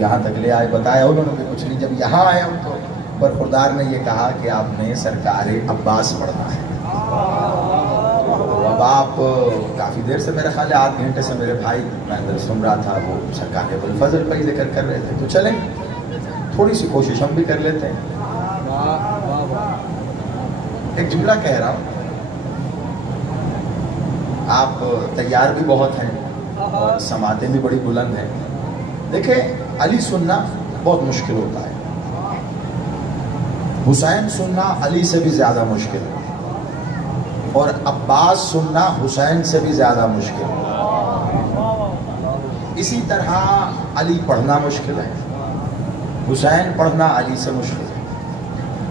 یہاں تک لے آئے، بتایا انہوں نے کچھ نہیں. جب یہاں آئے ہم تو برخوردار نے یہ کہا کہ آپ نے سرکار عباس پڑھنا ہے. اب آپ کافی دیر سے، میرے خیال ہے آدھ گھنٹے سے میرے بھائی میں اندر سن رہا تھا، وہ سرکار ابوالفضل کا ہی ذکر کر رہے تھے، تو چلیں تھوڑی سی کوشش ہم بھی کر لیتے ہیں. ایک جملہ کہہ رہا ہوں، آپ تیار بھی بہت ہیں اور سماعتیں بھی بڑی بلند ہیں. دیکھیں، علی سننا بہت مشکل ہوتا ہے، حسین سننا علی سے بھی زیادہ مشکل ہے، اور عباس سننا حسین سے بھی زیادہ مشکل ہے. اسی طرح علی پڑھنا مشکل ہے، حسین پڑھنا علی سے مشکل ہے،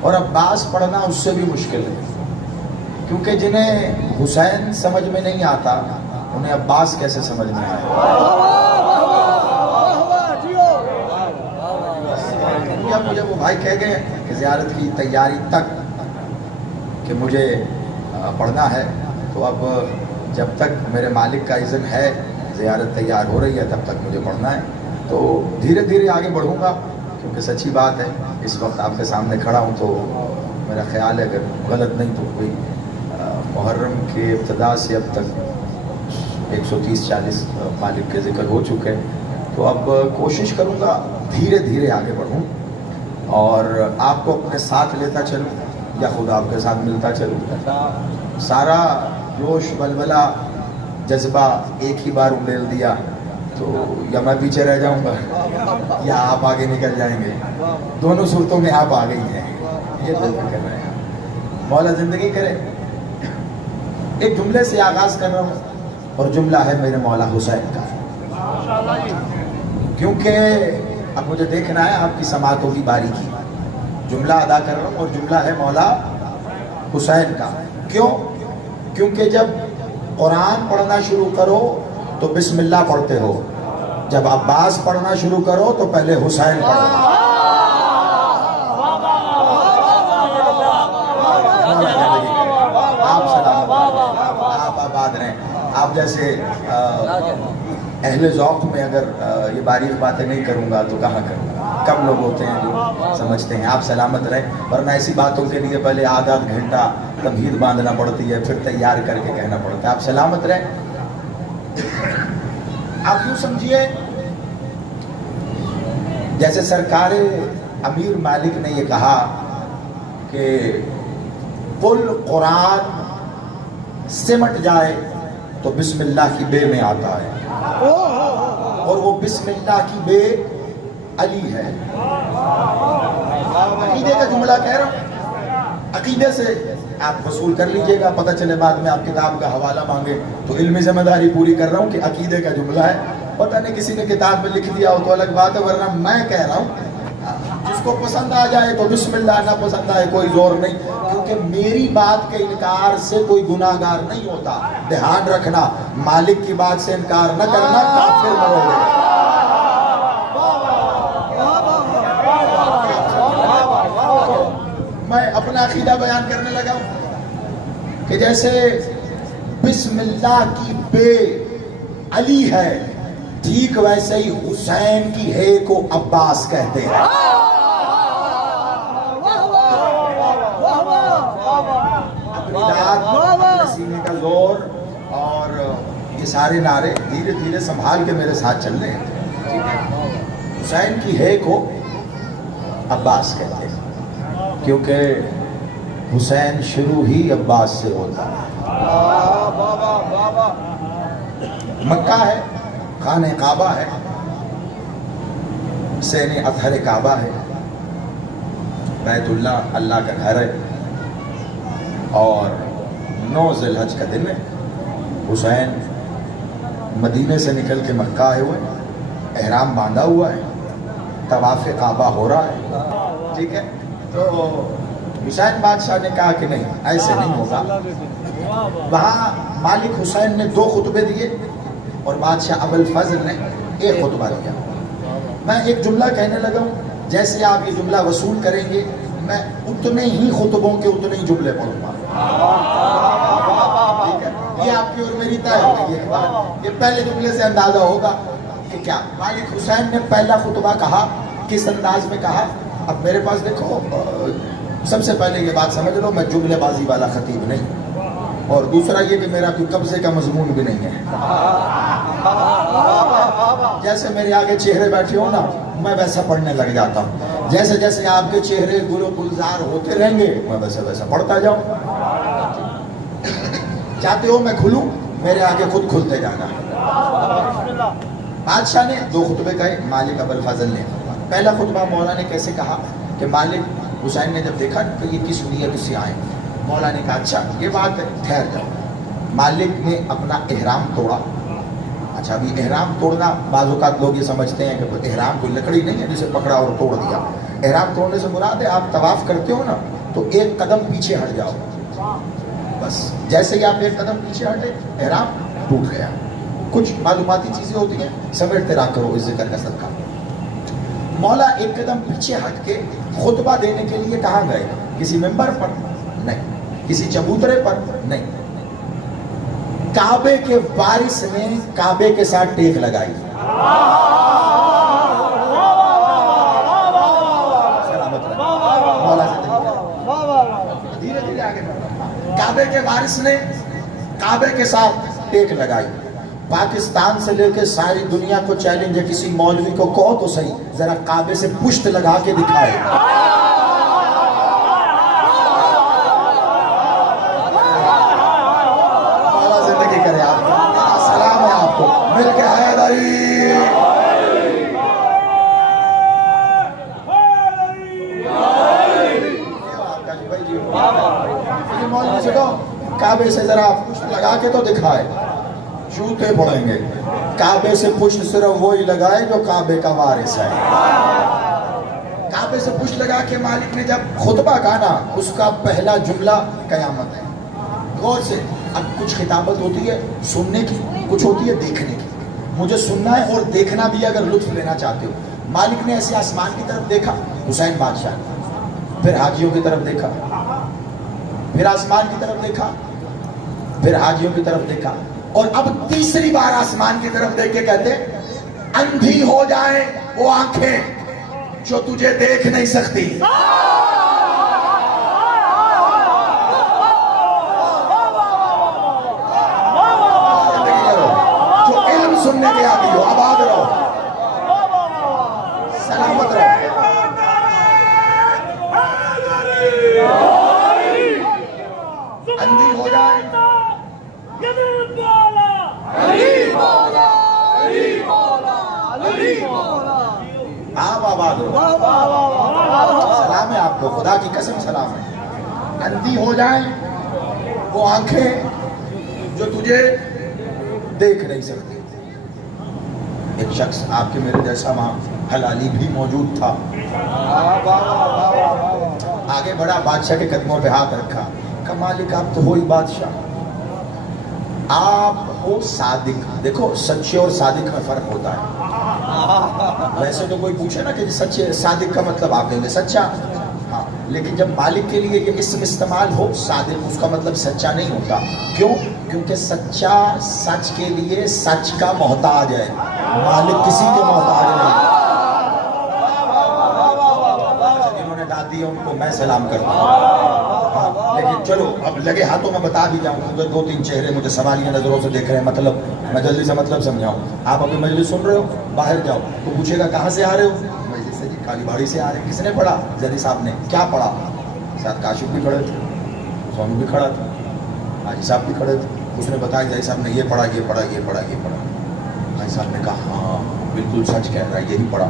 اور عباس پڑھنا اس سے بھی مشکل ہے. کیونکہ جنہیں حسین سمجھ میں نہیں آتا انہیں عباس کیسے سمجھ میں آئے. جب مجھے وہ بھائی کہہ گئے کہ زیارت کی تیاری تک کہ مجھے پڑھنا ہے، تو اب جب تک میرے مالک کا اذن ہے، زیارت تیار ہو رہی ہے، تب تک مجھے پڑھنا ہے. تو دھیرے دھیرے آگے بڑھوں گا، کیونکہ سچی بات ہے اس وقت آپ کے سامنے کھڑا ہوں تو میرا خیال ہے اگر غلط نہیں تو کوئی محرم کے ابتدا سے اب تک 130-140 مالک کے ذکر ہو چکے. تو اب کوشش کروں گا دھیرے دھیرے آگے بڑھوں اور آپ کو اپنے ساتھ لیتا چلوں یا خود آپ کے ساتھ ملتا چلوں. سارا جوش ولولہ جذبہ ایک ہی بار انڈیل دیا تو یا میں پیچھے رہ جاؤں گا یا آپ آگے نکل جائیں گے. دونوں صورتوں میں آپ آگے ہی ہیں، یہ دل میں کر رہے ہیں. مولا زندگی کرے. ایک جملے سے آغاز کر رہا ہوں اور جملہ ہے میرے مولا حسین کا، کیونکہ اب مجھے دیکھنا ہے آپ کی سماعتوں کی باریکی. جملہ ادا کر رہا ہوں اور جملہ ہے مولا حسین کا. کیوں؟ کیونکہ جب قرآن پڑھنا شروع کرو تو بسم اللہ پڑھتے ہو، جب عباس پڑھنا شروع کرو تو پہلے حسین پڑھو. آپ سلام، آپ آباد رہیں. آپ جیسے اہل ذوق میں اگر یہ باریک باتیں نہیں کروں گا تو کہاں کروں گا؟ کم لوگ ہوتے ہیں جو سمجھتے ہیں. آپ سلامت رہیں، ورنہ ایسی باتوں کے لیے پہلے آدھا گھنٹہ تمہید باندھنا پڑتی ہے، پھر تیار کر کے کہنا پڑتا ہے. آپ سلامت رہیں. آپ یوں سمجھیے جیسے سرکار امیر مالک نے یہ کہا کہ کل قرآن سمٹ جائے تو بسم اللہ کی بے میں آتا ہے، اور وہ بسم اللہ کی بے علی ہے. عقیدے کا جملہ کہہ رہا ہوں، عقیدے سے آپ وصول کر لیجئے گا. پتہ چلے بعد میں آپ کتاب کا حوالہ مانگے تو علمی ذمہ داری پوری کر رہا ہوں کہ عقیدے کا جملہ ہے. پتہ نہیں کسی نے کتاب میں لکھ دیا ہو تو الگ بات ہے، ورنہ میں کہہ رہا ہوں جس کو پسند آ جائے تو بسم اللہ، نہ پسند آئے کوئی زور نہیں. کیونکہ میری بات کے انکار سے کوئی گناہگار نہیں ہوتا. دھیان رکھنا، مالک کی بات سے انکار نہ کرنا، کافر مرو گے. میں اپنا عقیدہ بیان کرنے لگا ہوں کہ جیسے بسم اللہ کی بے علی ہے، ٹھیک ویسے ہی حسین کی ہے کو عباس کہتے ہیں. اپنی داد، اپنے سینے کا زور اور یہ سارے نعرے دھیرے دھیرے سنبھال کے میرے ساتھ چل رہے ہیں. حسین کی ہے کو عباس کہتے ہیں کیونکہ حسین شروع ہی عباس سے ہوتا ہے. مکہ ہے، خانہ کعبہ ہے، سین اطہر کعبہ ہے، بیت اللہ اللہ کا گھر ہے، اور 9 ذی الحج کا دن ہے. حسین مدینے سے نکل کے مکہ آئے ہوئے، احرام باندھا ہوا ہے، طواف کعبہ ہو رہا ہے. ٹھیک ہے، تو حسین بادشاہ نے کہا کہ نہیں، ایسے نہیں ہوگا. وہاں مالک حسین نے 2 خطبے دیے اور بادشاہ ابوالفضل نے 1 خطبہ دیا. میں ایک جملہ کہنے لگا ہوں، جیسے آپ یہ جملہ وصول کریں گے میں اتنے ہی خطبوں کے اتنے ہی جملے پڑھوں گا. ٹھیک ہے، یہ آپ کی اور میری طے ہو گئی ایک بات. یہ پہلے جملے سے اندازہ ہوگا کہ کیا مالک حسین نے پہلا خطبہ کہا کس انداز میں کہا؟ اب میرے پاس دیکھو سب سے پہلے یہ بات سمجھ لو میں جملے بازی والا خطیب نہیں، اور دوسرا یہ کہ میرا کوئی قبضے کا مضمون بھی نہیں ہے۔ جیسے میرے آگے چہرے بیٹھے ہو نا میں ویسا پڑھنے لگ جاتا ہوں، جیسے جیسے آپ کے چہرے گل و گلزار ہوتے رہیں گے میں ویسے ویسا پڑھتا جاؤں۔ چاہتے ہو میں کھلوں؟ میرے آگے خود کھلتے جانا۔ بادشاہ نے دو خطبے کہے، مالک ابو الفضل نے۔ پہلا خطبہ مولا نے کیسے کہا کہ مالک حسین نے جب دیکھا کہ یہ کس نیت سے آئے، مولا نے کہا اچھا یہ بات ہے ٹھہر جاؤ۔ مالک نے اپنا احرام توڑا۔ اچھا ابھی احرام توڑنا بعض اوقات لوگ یہ سمجھتے ہیں کہ احرام کوئی لکڑی نہیں ہے جسے پکڑا اور توڑ دیا۔ احرام توڑنے سے مراد ہے آپ طواف کرتے ہو نا تو ایک قدم پیچھے ہٹ جاؤ، بس جیسے ہی آپ ایک قدم پیچھے ہٹے احرام ٹوٹ گیا۔ کچھ معلوماتی چیزیں ہوتی ہیں سمیٹتے رہا کرو اس ذکر کا صدقہ۔ مولا ایک قدم پیچھے ہٹ کے خطبہ دینے کے لیے کہاں گئے؟ کسی ممبر پر نہیں، کسی چبوترے پر نہیں، کعبے کے وارث نے کعبے کے ساتھ ٹیک لگائی۔ کعبے کے وارث نے کعبے کے ساتھ ٹیک لگائی۔ پاکستان سے لے کے ساری دنیا کو چیلنج ہے، کسی مولوی کو کہو تو صحیح ذرا کعبے سے پشت لگا کے دکھائے۔ مولا زندگی کرے آپ کو، سلام ہے آپ کو، مل کے حیدری۔ مولوی سے کہو کعبے سے ذرا پشت لگا کے تو دکھائے، جوتے پڑیں گے۔ کعبے سے پشت صرف وہی لگائے جو کعبے کا وارث ہے۔ کعبے سے پشت لگا کے مالک نے جب خطبہ کہا نا اس کا پہلا جملہ قیامت ہے۔ غور سے، اب کچھ خطابت ہوتی ہے سننے کی، کچھ ہوتی ہے دیکھنے کی۔ مجھے سننا ہے اور دیکھنا بھی اگر لطف لینا چاہتے ہو۔ مالک نے ایسے آسمان کی طرف دیکھا، حسین بادشاہ نے، پھر حاجیوں کی طرف دیکھا، پھر آسمان کی طرف دیکھا، پھر حاجیوں کی طرف دیکھا، اور اب تیسری بار آسمان کی طرف دیکھ کے کہتے اندھی ہو جائیں وہ آنکھیں جو تجھے دیکھ نہیں سکتی۔ جو علم سننے کے آتی ہو آباد رہو، سلامت رہو۔ اندھی ہو جائے آپ آباد ہو، سلام ہے آپ کو، خدا کی قسم سلام ہے۔ اندھی ہو جائیں وہ آنکھیں جو تجھے دیکھ نہیں سکتی۔ ایک شخص آپ کے میرے جیسا وہاں حلالی بھی موجود تھا، آگے بڑا بادشاہ کے قدموں پہ ہاتھ رکھا، کہ مالک آپ تو ہوئی بادشاہ، آپ ہو صادق۔ دیکھو سچے اور صادق میں فرق ہوتا ہے۔ ویسے تو کوئی پوچھے نا کہ سچے صادق کا مطلب آپ کہیں گے سچا، ہاں، لیکن جب مالک کے لیے یہ اسم استعمال ہو صادق، اس کا مطلب سچا نہیں ہوتا۔ کیوں؟ کیونکہ سچا سچ کے لیے سچ کا محتاج ہے، مالک کسی کے محتاج نہیں۔ جنہوں نے داد دی ان کو میں سلام کرتا ہوں، لیکن چلو اب لگے ہاتھوں میں بتا بھی جاؤں، کیونکہ دو تین چہرے مجھے سوالیہ نظروں سے دیکھ رہے ہیں، مطلب میں جلدی سے مطلب سمجھاؤں۔ آپ ابھی مجلس سن رہے ہو، باہر جاؤ تو پوچھے گا کہاں سے آ رہے ہو؟ مجلس سے جی کالی باڑی سے آ رہے ہیں۔ کس نے پڑھا؟ زیدی صاحب نے۔ کیا پڑھا؟ ساتھ کاشف بھی کھڑے تھے، سونو بھی کھڑا تھا، حاجی صاحب بھی کھڑے تھے۔ اس نے بتایا زیدی صاحب نے یہ پڑھا یہ پڑھا یہ پڑھا یہ پڑھا۔ حاجی صاحب نے کہا ہاں بالکل سچ کہہ رہا ہے، یہی پڑھا۔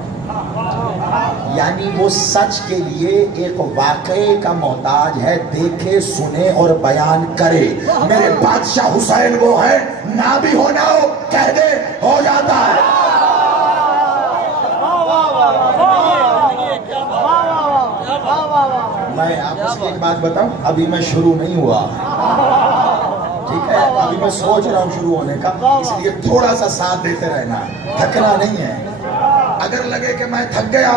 یعنی وہ سچ کے لیے ایک واقعے کا محتاج ہے، دیکھے سنے اور بیان کرے۔ میرے بادشاہ حسین وہ ہے، نہ بھی ہونا ہو کہہ دے ہو جاتا ہے۔ میں آپ کو ایک بات بتاؤں، ابھی میں شروع نہیں ہوا، ٹھیک ہے؟ ابھی میں سوچ رہا ہوں شروع ہونے کا، اس لیے تھوڑا سا ساتھ دیتے رہنا، تھکنا نہیں ہے۔ اگر لگے کہ میں تھک گیا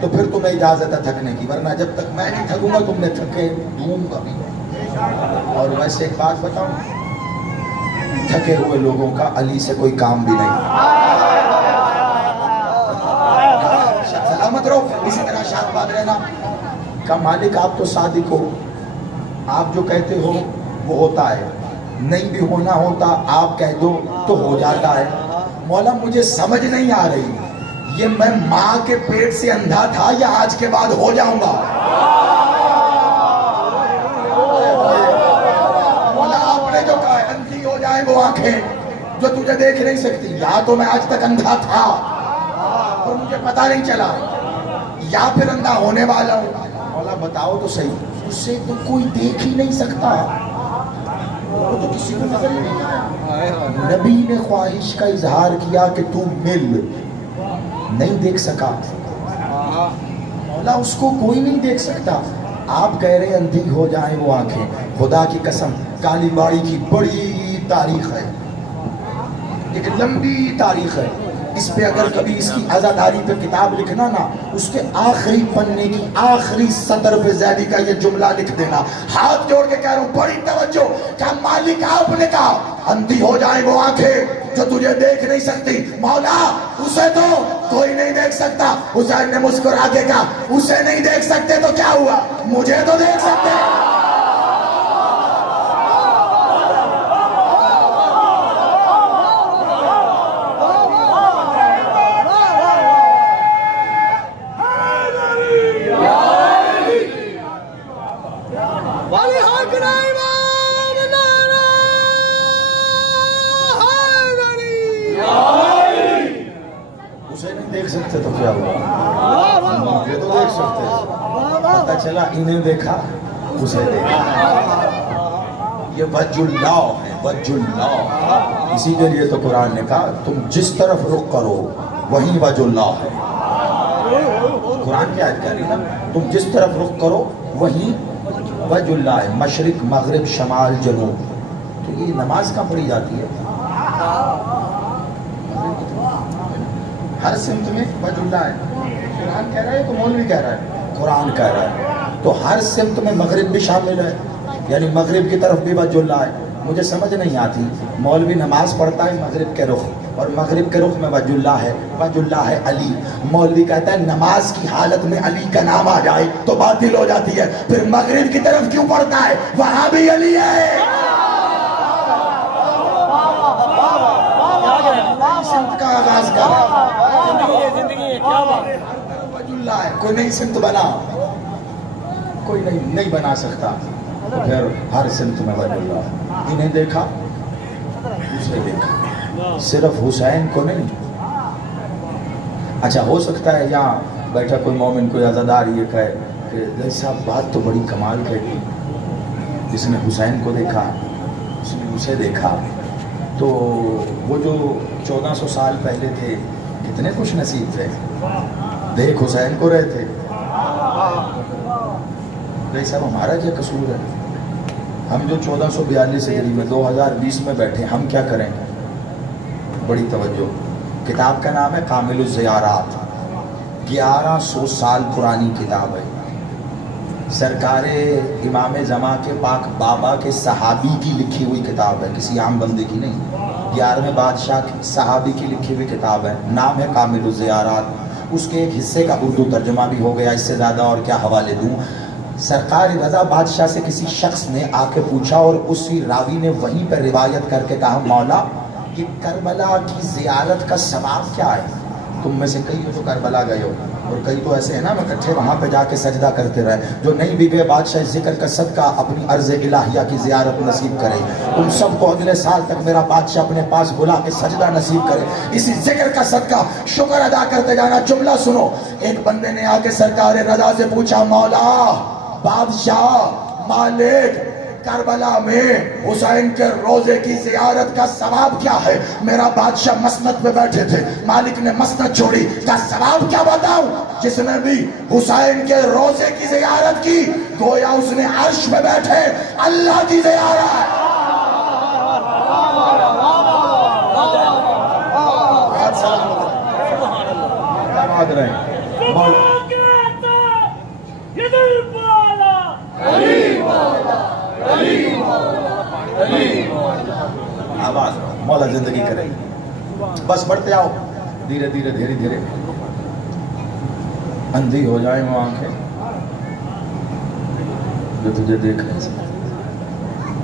تو پھر تمہیں اجازت ہے تھکنے کی، ورنہ جب تک میں نہیں تھکوں گا تم نے تھکے دوں گا بھی۔ اور ویسے ایک بات بتاؤں، تھکے ہوئے لوگوں کا علی سے کوئی کام بھی نہیں۔ اسی طرح شاد باد رہنا. کہا مالک آپ تو صادق ہو, آپ جو کہتے ہو وہ ہوتا ہے, نہیں بھی ہونا ہوتا آپ کہہ دو تو ہو جاتا ہے. مولا مجھے سمجھ نہیں آ رہی, یہ میں ماں کے پیٹ سے اندھا تھا یا آج کے بعد ہو جاؤں گا؟ مولا آپ نے جو کہا ہے اندھی ہو جائیں وہ آنکھیں جو تجھے دیکھ نہیں سکتی, یا تو میں آج تک اندھا تھا اور مجھے پتا نہیں چلا, یا پھر اندھا ہونے والا ہوں. مولا بتاؤ تو صحیح, اسے تو کوئی دیکھ ہی نہیں سکتا, وہ تو کسی کو نظر ہی نہیں آیا. نبی نے خواہش کا اظہار کیا کہ تو مل, نہیں دیکھ سکا. مولا اس کو کوئی نہیں دیکھ سکتا, آپ کہہ رہے اندھی ہو جائیں وہ آنکھیں. خدا کی قسم کالی باڑی کی بڑی تاریخ ہے, ایک لمبی تاریخ ہے. اس پہ اگر کبھی اس کی عزاداری پہ کتاب لکھنا نا, اس کے آخری پنے کی آخری سطر پہ زیدی کا یہ جملہ لکھ دینا. ہاتھ جوڑ کے کہہ رہا ہوں بڑی توجہ, کیا مالک آپ نے کہا اندھی ہو جائیں وہ آنکھیں جو تجھے دیکھ نہیں سکتی. مولا اسے تو کوئی نہیں دیکھ سکتا. حسین نے مسکرا کے کہا اسے نہیں دیکھ سکتے تو کیا ہوا, مجھے تو دیکھ سکتے. سکتے تو کیا ہوا, مجھے تو دیکھ سکتے. پتہ چلا انہیں دیکھا اسے دیکھا. یہ وجہ اللہ ہے, وجہ اللہ. اسی کے لیے تو قرآن نے کہا تم جس طرف رخ کرو وہیں وجہ اللہ ہے. قرآن کی آیت کہہ رہی نا, تم جس طرف رخ کرو وہیں وجہ اللہ ہے. مشرق مغرب شمال جنوب. تو یہ نماز کہاں پڑھی جاتی ہے؟ ہر سمت میں وجہ اللہ ہے. قرآن کہہ رہا ہے تو مولوی کہہ رہا ہے, قرآن کہہ رہا ہے. تو ہر سمت میں مغرب بھی شامل ہے, یعنی مغرب کی طرف بھی وجہ اللہ ہے. مجھے سمجھ نہیں آتی, مولوی نماز پڑھتا ہے مغرب کے رخ, اور مغرب کے رخ میں وجہ اللہ ہے, وجہ اللہ ہے علی. مولوی کہتا ہے نماز کی حالت میں علی کا نام آ جائے تو باطل ہو جاتی ہے, پھر مغرب کی طرف کیوں پڑھتا ہے, وہاں بھی علی ہے. سمت کا آغاز کر رہا ہے, وجہ اللہ ہے. کوئی نئی سمت بنا, کوئی نہیں بنا سکتا. تو پھر ہر سمت میں وجہ اللہ. انہیں دیکھا اسے دیکھا, صرف حسین کو نہیں. اچھا ہو سکتا ہے یہاں بیٹھا کوئی مومن کوئی عزادار یہ کہے کہ جی صاحب بات تو بڑی کمال کہی, جس نے حسین کو دیکھا اس نے اسے دیکھا. تو وہ جو 1400 سال پہلے تھے کتنے خوش نصیب تھے, دیکھ حسین کو رہے تھے. بھائی صاحب ہمارا کیا قصور ہے, ہم جو 1442 ہجری میں 2020 میں بیٹھے, ہم کیا کریں؟ بڑی توجہ. کتاب کا نام ہے کامل الزیارات, 1100 سال پرانی کتاب ہے. سرکار امام زمان کے پاک بابا کے صحابی کی لکھی ہوئی کتاب ہے, کسی عام بندے کی نہیں. 11ویں بادشاہ صحابی کی لکھی ہوئی کتاب ہے, نام ہے کامل الزیارات. اس کے ایک حصے کا اردو ترجمہ بھی ہو گیا, اس سے زیادہ اور کیا حوالے دوں. سرکار رضا بادشاہ سے کسی شخص نے آ کے پوچھا, اور اسی راوی نے وہیں پر روایت کر کے کہا مولا یہ کربلا کی زیارت کا ثواب کیا ہے؟ تم میں سے کئی ہو تو کربلا گئے ہو, اور کئی تو ایسے ہیں نا اکٹھے وہاں پہ جا کے سجدہ کرتے رہے. جو نہیں بھی گئے بادشاہ ذکر کا صدقہ اپنی عرض الہیہ کی زیارت نصیب کرے. تم سب کو اگلے سال تک میرا بادشاہ اپنے پاس بلا کے سجدہ نصیب کرے, اسی ذکر کا صدقہ شکر ادا کرتے جانا. جملہ سنو, ایک بندے نے آ کے سرکار رضا سے پوچھا مولا بادشاہ مالک کربلا میں حسین کے روزے کی زیارت کا ثواب کیا ہے؟ میرا بادشاہ مسند پہ بیٹھے تھے, مالک نے مسند چھوڑی, کا ثواب کیا بتاؤں؟ جس نے بھی حسین کے روزے کی زیارت کی گویا اس نے عرش پہ بیٹھے اللہ کی زیارت. آواز مولا زندگی کرے. بس بڑھتے آؤ دھیرے دھیرے دھیرے دھیرے. اندھی ہو جائیں وہ آنکھیں جو تجھے دیکھ نہیں سکتی.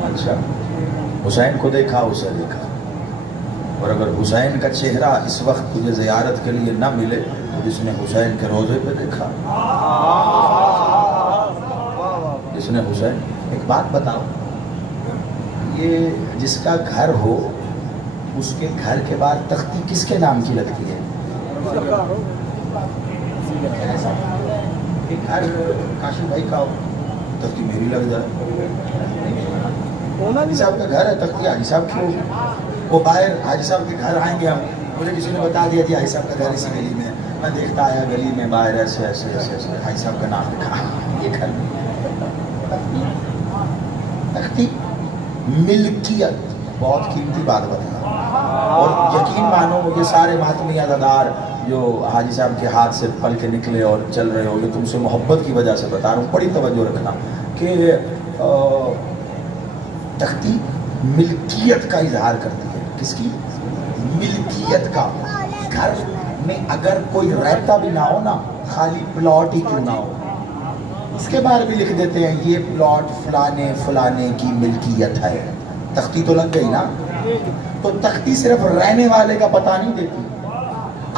اچھا حسین کو دیکھا اسے دیکھا. اور اگر حسین کا چہرہ اس وقت تجھے زیارت کے لیے نہ ملے تو جس نے حسین کے روزے پہ دیکھا, جس نے حسین. ایک بات بتاؤ, یہ جس کا گھر ہو اس کے گھر کے بعد تختی کس کے نام کی لگتی ہے؟ ایک گھر کاشی بھائی کا ہو تختی میری لگ جائے. حاجی صاحب کا گھر ہے تختی حاجی صاحب کی ہوگی. وہ باہر حاجی صاحب کے گھر آئیں گے ہم, مجھے کسی نے بتا دیا تھی حاجی صاحب کا گھر اسی گلی میں. میں دیکھتا آیا گلی میں باہر ایسے ایسے ایسے ایسے حاجی صاحب کا نام لکھا, یہ گھر تختی ملکیت بہت قیمتی بات بتا. اور یقین مانو یہ سارے ماتمی عزادار جو حاجی صاحب کے ہاتھ سے پل کے نکلے اور چل رہے ہو, یہ تم سے محبت کی وجہ سے بتا رہا ہوں, بڑی توجہ رکھنا کہ تختی ملکیت کا اظہار کرتی ہے. کس کی ملکیت کا؟ گھر میں اگر کوئی رہتا بھی نہ ہو نا, خالی پلاٹ ہی کیوں نہ ہو, اس کے بارے بھی لکھ دیتے ہیں یہ پلاٹ فلانے فلانے کی ملکیت ہے. تختی تو لگ گئی نا. تو تختی صرف رہنے والے کا پتہ نہیں دیتی,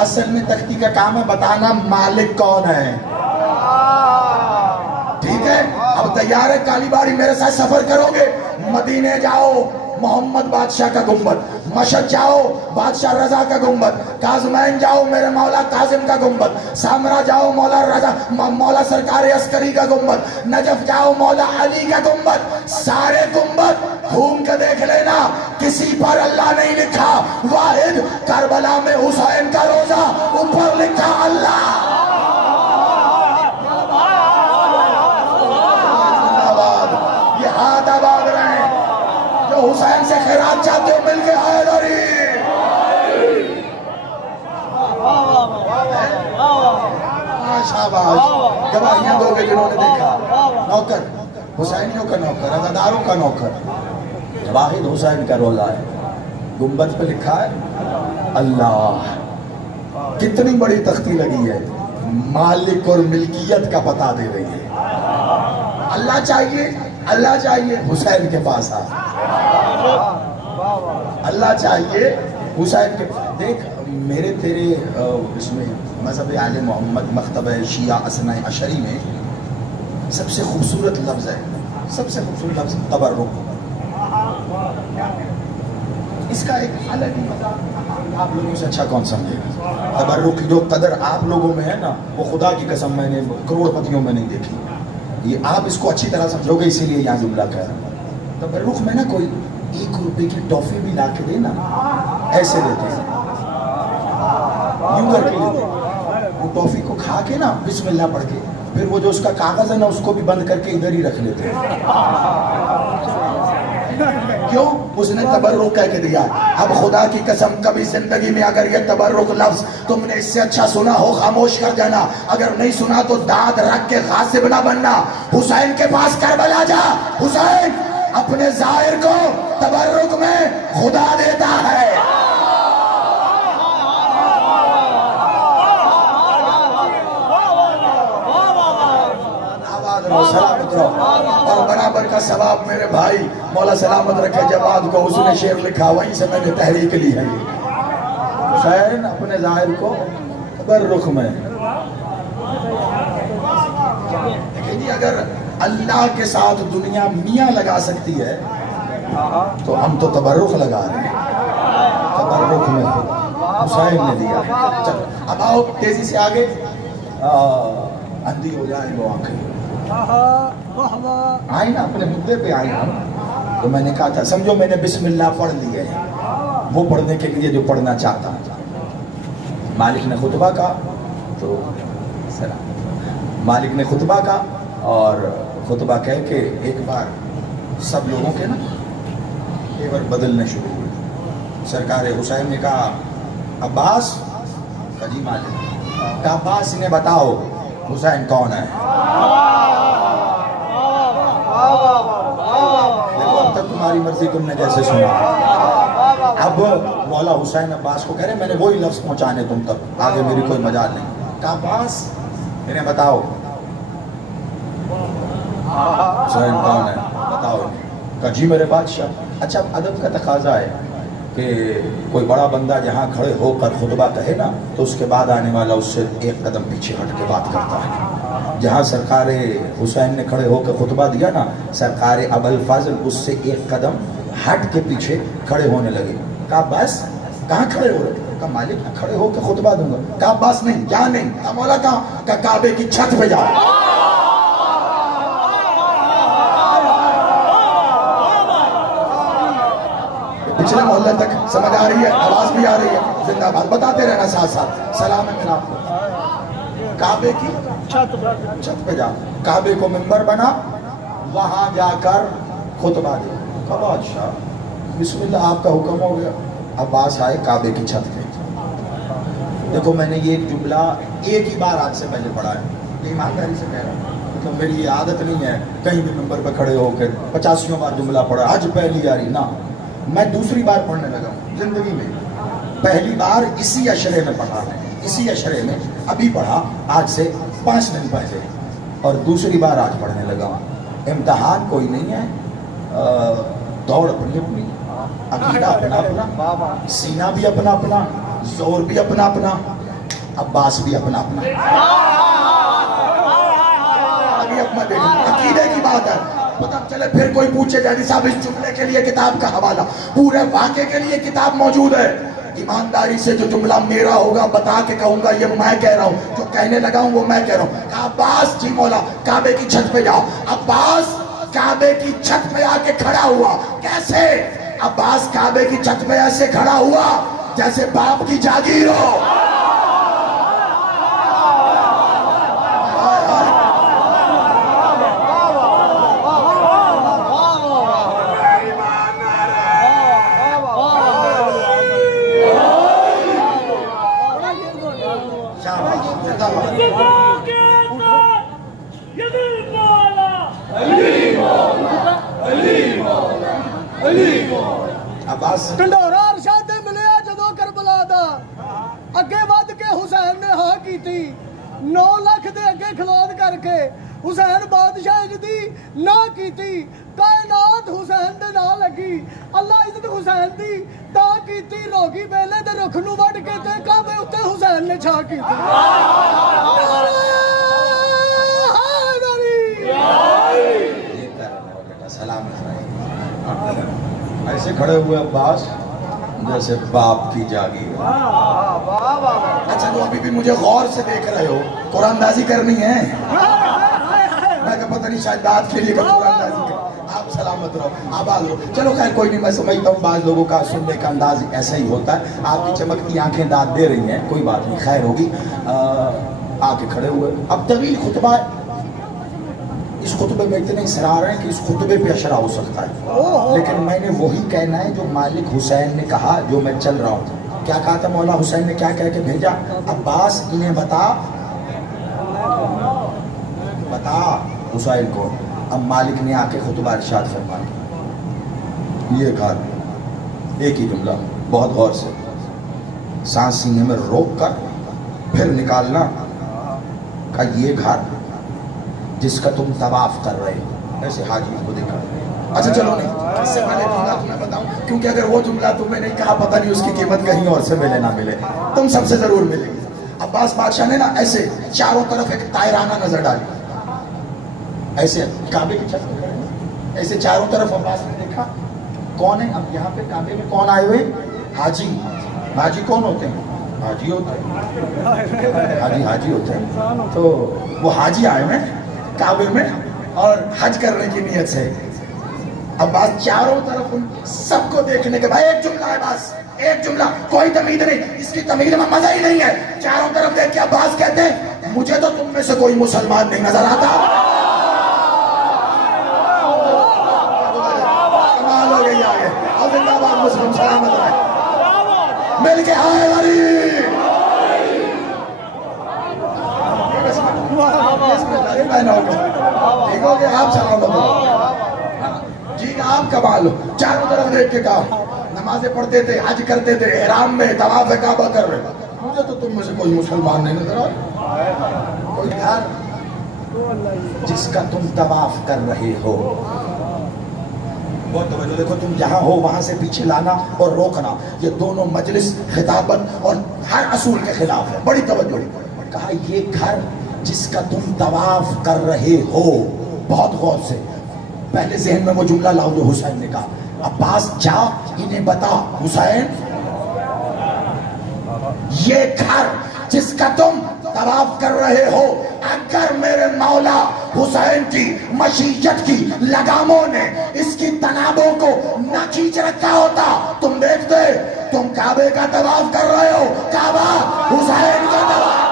اصل میں تختی کا کام ہے بتانا مالک کون ہے. ٹھیک ہے, اب تیار ہے کالی باڑی میرے ساتھ سفر کرو گے؟ مدینے جاؤ محمد بادشاہ کا گنبد, مشہد جاؤ بادشاہ رضا کا گنبد, کاظمین جاؤ میرے مولا کاظم کا گنبد, سامرا جاؤ مولا سرکار عسکری کا گنبد, نجف جاؤ مولا علی کا گنبد. سارے گنبد گھوم کے دیکھ لینا, کسی پر اللہ نہیں لکھا واحد کربلا میں حسین کا روزہ اوپر لکھا اللہ. یہ ہاتھ آباد رہے جو حسین سے خیرات چاہتے ہو, مل کے حیدری. شاباش, گواہیاں دو گے جنہوں نے دیکھا. نوکر حسینیوں کا نوکر, عزاداروں کا نوکر, واحد حسین کا روزہ ہے, گنبد پہ لکھا ہے اللہ. کتنی بڑی تختی لگی ہے, مالک اور ملکیت کا پتہ دے رہی ہے. اللہ چاہیے, اللہ چاہیے حسین کے پاس آ. اللہ چاہیے حسین کے پاس. دیکھ میرے تیرے اس میں مذہب آل محمد مکتبہ شیعہ اثنا عشری میں سب سے خوبصورت لفظ ہے, سب سے خوبصورت لفظ تبرک. اس کا ایک الگ ہی آپ لوگوں سے اچھا کون سمجھے گا. تبرک کی جو قدر آپ لوگوں میں ہے نا, وہ خدا کی قسم میں نے کروڑ پتیوں میں نہیں دیکھی. یہ آپ اس کو اچھی طرح سمجھو گے, اسی لیے یہاں جملہ کہہ رہا ہوں. تبرک میں نا کوئی 1 روپے کی ٹافی بھی لا کے دے نا, ایسے دیتے ہیں, یوں کر کے لیتے. وہ ٹافی کو کھا کے نا بسم اللہ پڑھ کے, پھر وہ جو اس کا کاغذ ہے نا اس کو بھی بند کر کے ادھر ہی رکھ لیتے ہیں. کیوں؟ اس نے تبرک کہہ کے دیا. اب خدا کی قسم کبھی زندگی میں اگر یہ تبرک لفظ تم نے اس سے اچھا سنا ہو خاموش کر جانا, اگر نہیں سنا تو داد رکھ کے غاصب نہ بننا. حسین کے پاس کربلا جا, حسین اپنے ظاہر کو تبرک میں خدا دیتا ہے. سلامت رہو اور برابر کا ثواب میرے بھائی مولا سلامت رکھے جواد کو. اس نے شعر لکھا, وہیں سے میں نے تحریک لی ہے. حسین اپنے ظاہر کو تبرک میں. دیکھیں جی, اگر اللہ کے ساتھ دنیا میاں لگا سکتی ہے تو ہم تو تبرک لگا رہے ہیں. تبرک میں حسین نے دیا. چلو اب آؤ تیزی سے آگے. اندھی ہو جائے وہ آنکھیں آئی نا, اپنے مدعے پہ آئی ہم. تو میں نے کہا تھا سمجھو میں نے بسم اللہ پڑھ لی ہے, وہ پڑھنے کے لیے جو پڑھنا چاہتا ہوں. مالک نے خطبہ کا, تو مالک نے خطبہ کا اور خطبہ کہہ کے ایک بار سب لوگوں کے نا تیور بدلنے شروع ہوئے. سرکار حسین نے کہا عباس, جی مالک. کہا عباس انہیں بتاؤ حسین کون ہے. دیکھو اب تک تمہاری مرضی تم نے جیسے سنا. اب مولا حسین عباس کو کہہ رہے میں نے وہی لفظ پہنچانے تم تک, آگے میری کوئی مجال نہیں. کہا عباس انہیں بتاؤ حسین کون ہے، بتاؤ انہیں۔ کہا جی میرے بادشاہ۔ اچھا ادب کا تقاضا ہے کہ کوئی بڑا بندہ جہاں کھڑے ہو کر خطبہ کہے نا تو اس کے بعد آنے والا اس سے ایک قدم پیچھے ہٹ کے بات کرتا ہے۔ جہاں سرکار حسین نے کھڑے ہو کے خطبہ دیا نا، سرکار ابوالفضل اس سے ایک قدم ہٹ کے پیچھے کھڑے ہونے لگے۔ کہا بس کہاں کھڑے ہو رہے؟ کہا مالک میں کھڑے ہو کے خطبہ دوں گا۔ کہا بس نہیں، کیا نہیں؟ کہا مولا کہاں؟ کہا کعبے کی چھت پہ جاؤ۔ پچھلے محلے تک سمجھ آ رہی ہے، آواز بھی آ رہی ہے؟ زندہ باد بتاتے رہنا ساتھ ساتھ۔ سلام ہے میرا آپ کو۔ کعبے کی چھت پہ جا، کعبے کو منبر بنا، وہاں جا کر خطبہ دے۔ کہا بادشاہ بسم اللہ آپ کا حکم ہو گیا۔ عباس آئے کعبے کی چھت پہ۔ دیکھو میں نے یہ ایک جملہ ایک ہی بار آج سے پہلے پڑھا ہے، یہ ایمانداری سے کہہ رہا ہوں، مطلب میری یہ عادت نہیں ہے کہیں بھی منبر پہ کھڑے ہو کے 50 بار جملہ پڑھا، آج پہلی یاری نہ، میں دوسری بار پڑھنے لگا ہوں زندگی میں۔ پہلی بار اسی اشرے میں پڑھا، اسی اشرے میں ابھی پڑھا آج سے 5 دن پہلے، اور دوسری بار آج پڑھنے لگا ہوں۔ امتحان کوئی نہیں ہے، دوڑ اپنی اپنی، عقیدہ اپنا اپنا، سینہ بھی اپنا اپنا، زور بھی اپنا اپنا، عباس بھی اپنا اپنا۔ ابھی اپنا دیکھیں، عقیدے کی بات ہے، پتہ چلے پھر کوئی پوچھے جانی صاحب اس جملے کے لیے کتاب کا حوالہ، پورے واقعے کے لیے کتاب موجود ہے۔ ایمانداری سے جو جملہ میرا ہوگا بتا کے کہوں گا یہ میں کہہ رہا ہوں، جو کہنے لگا ہوں وہ میں کہہ رہا ہوں۔ کہا عباس جی مولا کعبے کی چھت پہ جاؤ۔ عباس کعبے کی چھت پہ آ کے کھڑا ہوا۔ کیسے؟ عباس کعبے کی چھت پہ ایسے کھڑا ہوا جیسے باپ کی جاگیر ہو۔ ڈنڈورا ارشاد ملیا جدو کربلا دا، اگے ود کے حسین نے ہاں کی تھی، 9 لاکھ دے اگے کھلود کر کے حسین بادشاہ دی نہ کی تھی، کائنات حسین دے نہ لگی، اللہ عزت حسین دی تا کی تھی، روگی بیلے دے رخ نو وڈ کے تے کعبے اتے حسین نے چھا کی تھی۔ سلام ایسے کھڑے ہوئے عباس جیسے باپ کی جاگیر۔ اچھا تو ابھی بھی مجھے غور سے دیکھ رہے ہو، قرآن اندازی کرنی ہے؟ میں کہ پتہ نہیں شاید داد کے لیے قرآن اندازی کر، آپ سلامت رہو، آباد رہو۔ چلو خیر کوئی نہیں، میں سمجھتا ہوں بعض لوگوں کا سننے کا انداز ایسا ہی ہوتا ہے، آپ کی چمکتی آنکھیں داد دے رہی ہیں، کوئی بات نہیں، خیر ہوگی۔ آ کے کھڑے ہوئے، اب طویل خطبہ ہے، اس خطبے میں اتنے اسرار ہیں کہ اس خطبے پہ اشرا ہو سکتا ہے، لیکن میں نے وہی کہنا ہے جو مالک حسین نے کہا، جو میں چل رہا ہوں۔ کیا کہا تھا مولا حسین نے، کیا کہہ کے بھیجا؟ عباس انہیں بتا حسین کو۔ اب مالک نے آ کے خطبہ ارشاد فرمایا، یہ کہا ایک ہی جملہ، بہت غور سے، سانس سینے میں روک کر پھر نکالنا، کہا یہ گھر جس کا تم طواف کر رہے ہو، ایسے حاجی کو دیکھا۔ اچھا چلو نہیں، اس سے پہلے جملہ تمہیں بتاؤں، کیونکہ اگر وہ جملہ تمہیں نہیں کہا پتہ نہیں اس کی قیمت کہیں اور سے ملے نہ ملے، تم سب سے ضرور ملے گی۔ عباس بادشاہ نے نا ایسے چاروں طرف ایک طائرانہ نظر ڈالی، ایسے کعبے کی چھت پہ کھڑے، ایسے چاروں طرف عباس نے دیکھا، کون ہے؟ اب یہاں پہ کعبے میں کون آئے ہوئے؟ حاجی۔ حاجی کون ہوتے ہیں؟ حاجی ہوتے ہیں، حاجی ہوتے ہیں، تو وہ حاجی آئے ہوئے کعبے میں اور حج کرنے کی نیت سے۔ عباس چاروں طرف ان سب کو دیکھنے کے بعد ایک جملہ ہے، بس ایک جملہ، کوئی تمید نہیں، اس کی تمید میں مزہ ہی نہیں ہے۔ چاروں طرف دیکھ کے عباس کہتے ہیں مجھے تو تم میں سے کوئی مسلمان نہیں نظر آتا۔ کمال ہو گئی آگے، اور زندہ باد مسلم، سلامت رہے، مل کے آئے غریب۔ ٹھیک ہو گیا، آپ سلامت رہو جی، آپ کمال ہو۔ چاروں طرف دیکھ کے کہا، نمازیں پڑھتے تھے، حج کرتے تھے، احرام میں طواف کعبہ کر رہے، مجھے تو تم میں سے کوئی مسلمان نہیں نظر آ رہا۔ گھر جس کا تم طواف کر رہے ہو. بہت توجہ دیکھو، تم جہاں ہو وہاں سے پیچھے لانا اور روکنا، یہ دونوں مجلس خطابت اور ہر اصول کے خلاف ہے. بڑی توجہ. کہا یہ گھر جس کا تم طواف کر رہے ہو. بہت غور سے پہلے ذہن میں وہ جملہ لاؤ جو حسین نے کہا. عباس جا انہیں بتا حسین یہ گھر جس کا تم طواف کر رہے ہو، اگر میرے مولا حسین کی مشیت کی لگاموں نے اس کی تنابوں کو نہ کھینچ رکھا ہوتا، تم دیکھتے تم کعبے کا طواف کر رہے ہو، کعبہ حسین کا طواف.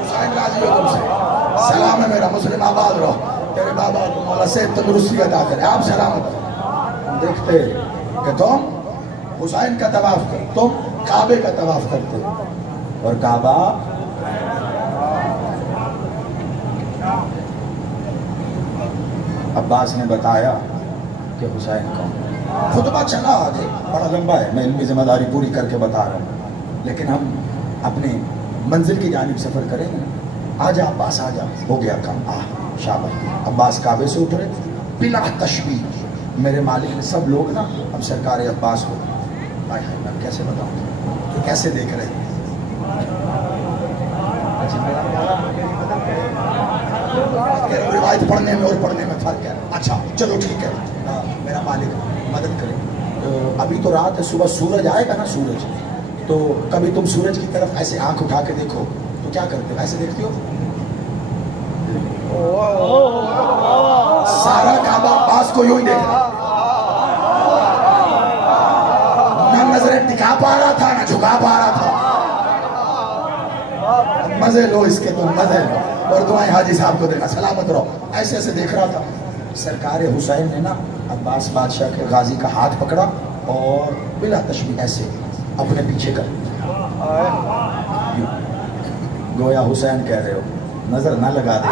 حسین راضی ہو تم سے، سلام ہے میرا، مسلم آباد رہو، تیرے بابا کو مولا سے تندرستی عطا کرے، آپ سلامت. دیکھتے کہ تم حسین کا طواف کرتے، تم کعبے کا طواف کرتے، اور کعبہ عباس نے بتایا کہ حسین کون. خطبہ چلا آگے بڑا لمبا ہے، میں علمی ذمہ داری پوری کر کے بتا رہا ہوں، لیکن ہم اپنی منزل کی جانب سفر کریں گے. آجا عباس آجا، ہو گیا کام. شاباش. عباس کعبے سے اترے بلا تشبیہ. میرے مالک نے سب لوگ نا اب سرکار عباس کو میں کیسے بتاؤں کیسے دیکھ رہے ہیں. روایت پڑھنے میں اور پڑھنے میں فرق ہے. اچھا چلو ٹھیک ہے، میرا مالک مدد کرے. ابھی تو رات ہے، صبح سورج آئے گا نا، سورج تو کبھی تم سورج کی طرف ایسے آنکھ اٹھا کے دیکھو تو کیا کرتے ہو؟ ایسے دیکھتے ہو. سارا کعبہ عباس کو یوں ہی دیکھ رہا، نہ نظریں ٹکا پا رہا تھا نہ جھکا پا رہا تھا. مزے لو اس کے، تم مزے لو اور دعائیں حاجی صاحب کو دیکھا، سلامت رہو. ایسے ایسے دیکھ رہا تھا. سرکار حسین نے نا عباس بادشاہ کے غازی کا ہاتھ پکڑا اور بلا تشبیہ ایسے اپنے پیچھے کر گویا حسین کہہ رہے ہو نظر نہ لگا دے.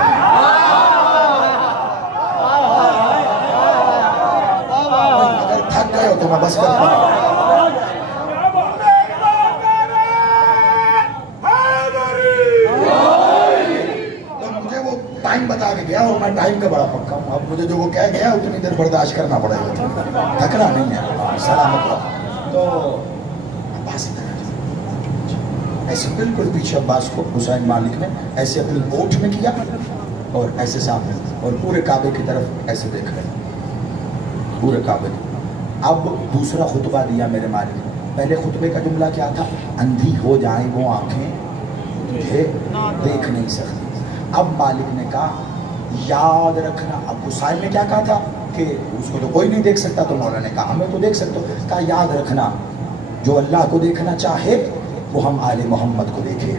اگر تھک گئے ہو تو میں بس کر دوں. مجھے وہ ٹائم بتا کے گیا اور میں ٹائم کا بڑا پکا ہوں. اب مجھے جو وہ کہہ گیا اتنی دیر برداشت کرنا پڑے گا، تھکنا نہیں ہے. سلامت رہو. تو عباس ایسے بالکل پیچھے عباس کو حسین مالک نے ایسے اپنی اوٹ میں کیا اور ایسے سامنے اور پورے کعبے کی طرف ایسے دیکھ رہے پورے کعبے. اب دوسرا خطبہ دیا میرے مالک نے. پہلے خطبے کا جملہ کیا تھا؟ اندھی ہو جائیں وہ آنکھیں تجھے دیکھ نہیں سکتی. اب مالک نے کہا یاد رکھنا. اب حسین نے کیا کہا تھا کہ اس کو تو کوئی نہیں دیکھ سکتا، تو مولا نے کہا ہمیں تو دیکھ سکتے ہو. کہا یاد رکھنا جو اللہ کو دیکھنا چاہے وہ ہم آل محمد کو دیکھے،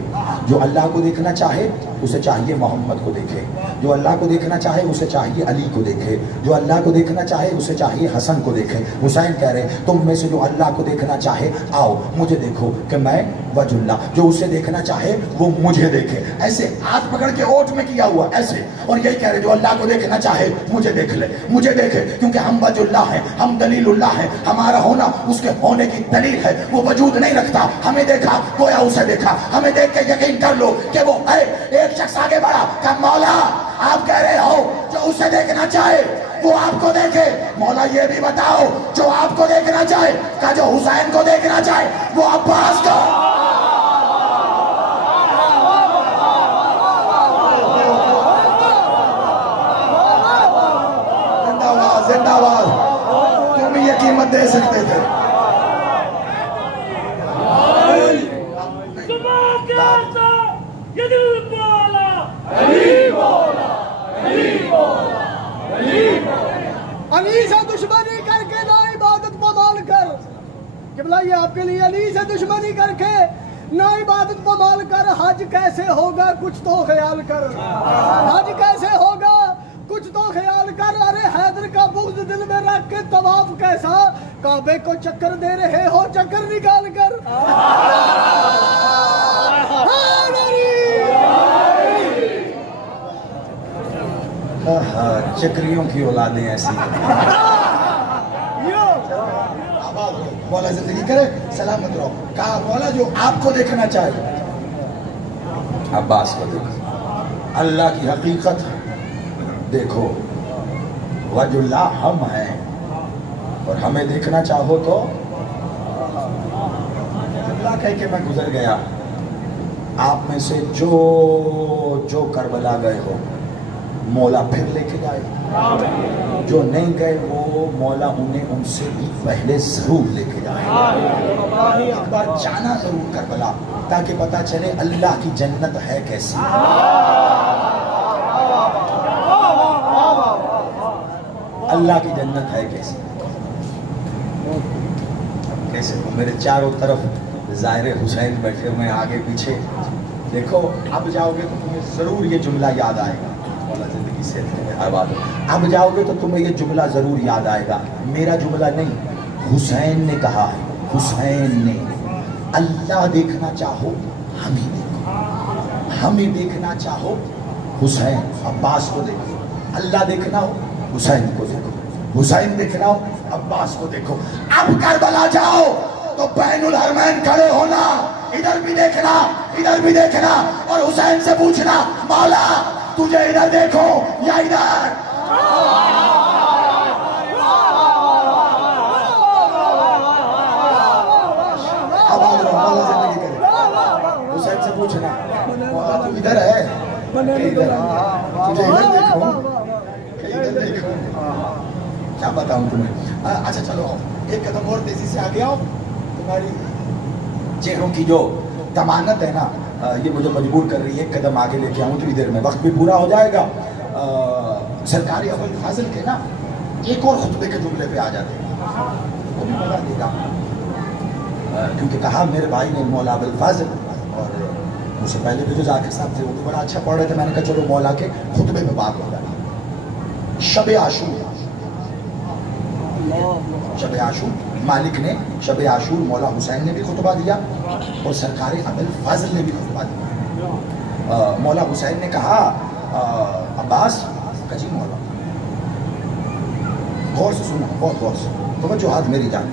جو اللہ کو دیکھنا چاہے اسے چاہیے محمد کو دیکھے، جو اللہ کو دیکھنا چاہے اسے چاہیے علی کو دیکھے، جو اللہ کو دیکھنا چاہے اسے چاہیے حسن کو دیکھے. حسین کہہ رہے تم میں سے جو اللہ کو دیکھنا چاہے آؤ مجھے دیکھو کہ میں وجہ اللہ، جو اسے دیکھنا چاہے وہ مجھے دیکھے. ایسے ہاتھ پکڑ کے اوٹ میں کیا ہوا ایسے، اور یہی کہہ رہے جو اللہ کو دیکھنا چاہے مجھے دیکھ لے، مجھے دیکھے، کیونکہ ہم وجہ اللہ ہیں، ہم دلیل اللہ ہیں. ہمارا ہونا اس کے ہونے کی دلیل ہے. وہ وجود نہیں رکھتا، ہمیں دیکھا گویا اسے دیکھا. ہمیں دیکھ کے یقین کر لو کہ وہ ہے. ایک شخص آگے بڑھا کہ مولا آپ کہہ رہے ہو جو اسے دیکھنا چاہے وہ آپ کو دیکھے. مولا یہ بھی بتاؤ جو آپ کو دیکھنا چاہے کہ جو حسین کو دیکھنا چاہے وہ عباس کو. زندہ باد. تم ہی یہ قیمت دے سکتے تھے. علی سے دشمنی کر کے نا عبادت پمال کر. قبلہ یہ آپ کے لیے علی سے دشمنی کر کے نا عبادت پمال کر. حج کیسے ہوگا کچھ تو خیال کر. حج کیسے ہوگا کچھ تو خیال کر. ارے حیدر کا بغض دل میں رکھ کے طواف کیسا. کعبے کو چکر دے رہے ہو چکر نکال کر. چکریوں کی اولادیں ایسی. آباد رہو، مولا زندگی کرے، سلامت رہو. کہا مولا جو آپ کو دیکھنا چاہیے عباس کو دیکھو، اللہ کی حقیقت دیکھو، وجہ اللہ ہم ہیں اور ہمیں دیکھنا چاہو تو اللہ کہہ کے میں گزر گیا. آپ میں سے جو کربلا گئے ہو مولا پھر لے کے جائے، جو نہیں گئے وہ مولا انہیں ان سے بھی پہلے ضرور لے کے جائے. ایک بار جانا ضرور کربلا تاکہ پتا چلے اللہ کی جنت ہے کیسی. اللہ کی جنت ہے کیسی. کیسے میرے چاروں طرف ظاہر حسین بیٹھے ہوئے آگے پیچھے. دیکھو اب جاؤ گے تو تمہیں ضرور یہ جملہ یاد آئے گا. مولا زندگی سے اب جاؤ گے تو تمہیں یہ جملہ ضرور یاد آئے گا. میرا جملہ نہیں، حسین نے کہا ہے. حسین نے اللہ دیکھنا چاہو ہمیں دیکھو، ہمیں دیکھنا چاہو حسین عباس کو دیکھو، اللہ دیکھنا ہو حسین کو دیکھو، حسین دیکھنا ہو عباس کو دیکھو. اب کربلا جاؤ تو بین الحرمین کھڑے ہونا، ادھر بھی دیکھنا ادھر بھی دیکھنا اور حسین سے پوچھنا مولا تجھے ادھر دیکھو یا ادھر. حسین سے پوچھنا مولا تو ادھر ہے کہ ادھر ہے، تجھے ادھر دیکھو کہ ادھر دیکھو. کیا بتاؤں تمہیں. اچھا چلو ایک قدم اور تیزی سے آگے آؤ. تمہاری چہروں کی جو تمانت ہے نا یہ مجھے مجبور کر رہی ہے ایک قدم آگے لے کے آؤں. تھوڑی دیر میں وقت بھی پورا ہو جائے گا. سرکاری ابو فاضل کے نا ایک اور خطبے کے جملے پہ آ جاتے ہیں، وہ بھی مزہ دے گا. کیونکہ کہا میرے بھائی نے مولا ابو فاضل اور مجھ سے پہلے بھی جو ذاکر صاحب تھے وہ بھی بڑا اچھا پڑھ رہے تھے. میں نے کہا چلو مولا کے خطبے میں بات ہو جائے. شب عاشور، شب عاشور مالک نے شب عاشور مولا حسین نے بھی خطبہ دیا اور سرکار ابو فاضل نے بھی خطبہ دیا. مولا حسین نے کہا عباس کجی مولا غور سے سنو، بہت غور سے توجہات میری جان،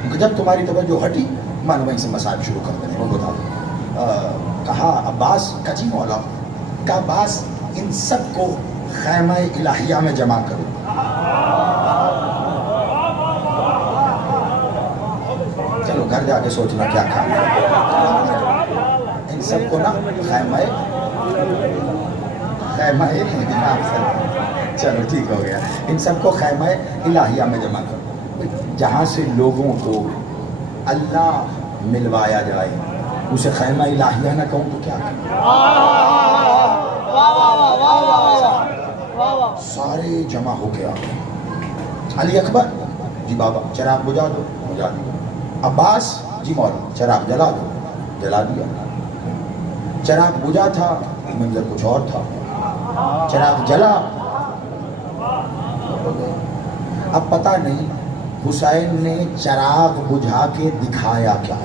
کیونکہ جب تمہاری توجہ ہٹی میں وہیں سے مسائل شروع کر دیں. وہ بتا دو. کہا عباس کجی مولا، کہ عباس ان سب کو خیمہ الہیہ میں جمع کرو. چلو گھر جا کے سوچنا کیا کھانا. ان سب کو نا خیمہ چلو ٹھیک ہو گیا. ان سب کو خیمہ الہیہ میں جمع کرو. جہاں سے لوگوں کو اللہ ملوایا جائے اسے خیمہ الہیہ نہ کہوں تو کیا کروں. سارے جمع ہو گیا. علی اکبر جی بابا چراغ بجھا دو، بجھا دیا. عباس جی مولا چراغ جلا دو، جلا دیا. چراغ بجھا تھا منظر کچھ اور تھا، چراغ جلا. اب پتہ نہیں حسین نے چراغ بجھا کے دکھایا کیا.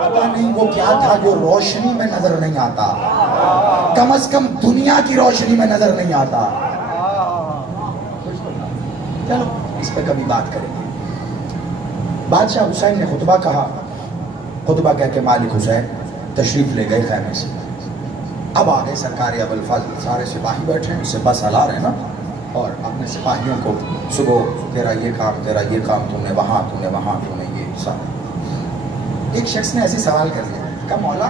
پتہ نہیں وہ کیا تھا جو روشنی میں نظر نہیں آتا، کم از کم دنیا کی روشنی میں نظر نہیں آتا. چلو اس پہ کبھی بات کریں گے. بادشاہ حسین نے خطبہ کہا. خطبہ کہہ کے مالک حسین تشریف لے گئے خیمے سے. اب آگے سرکار ابو الفضل سارے سپاہی بیٹھے ہیں، اسے بس ہلا رہے ہیں نا، اور اپنے سپاہیوں کو صبح تیرا یہ کام تیرا یہ کام، تم نے وہاں تم نے وہاں تم نے یہ سب. ایک شخص نے ایسے سوال کر دیا کہ مولا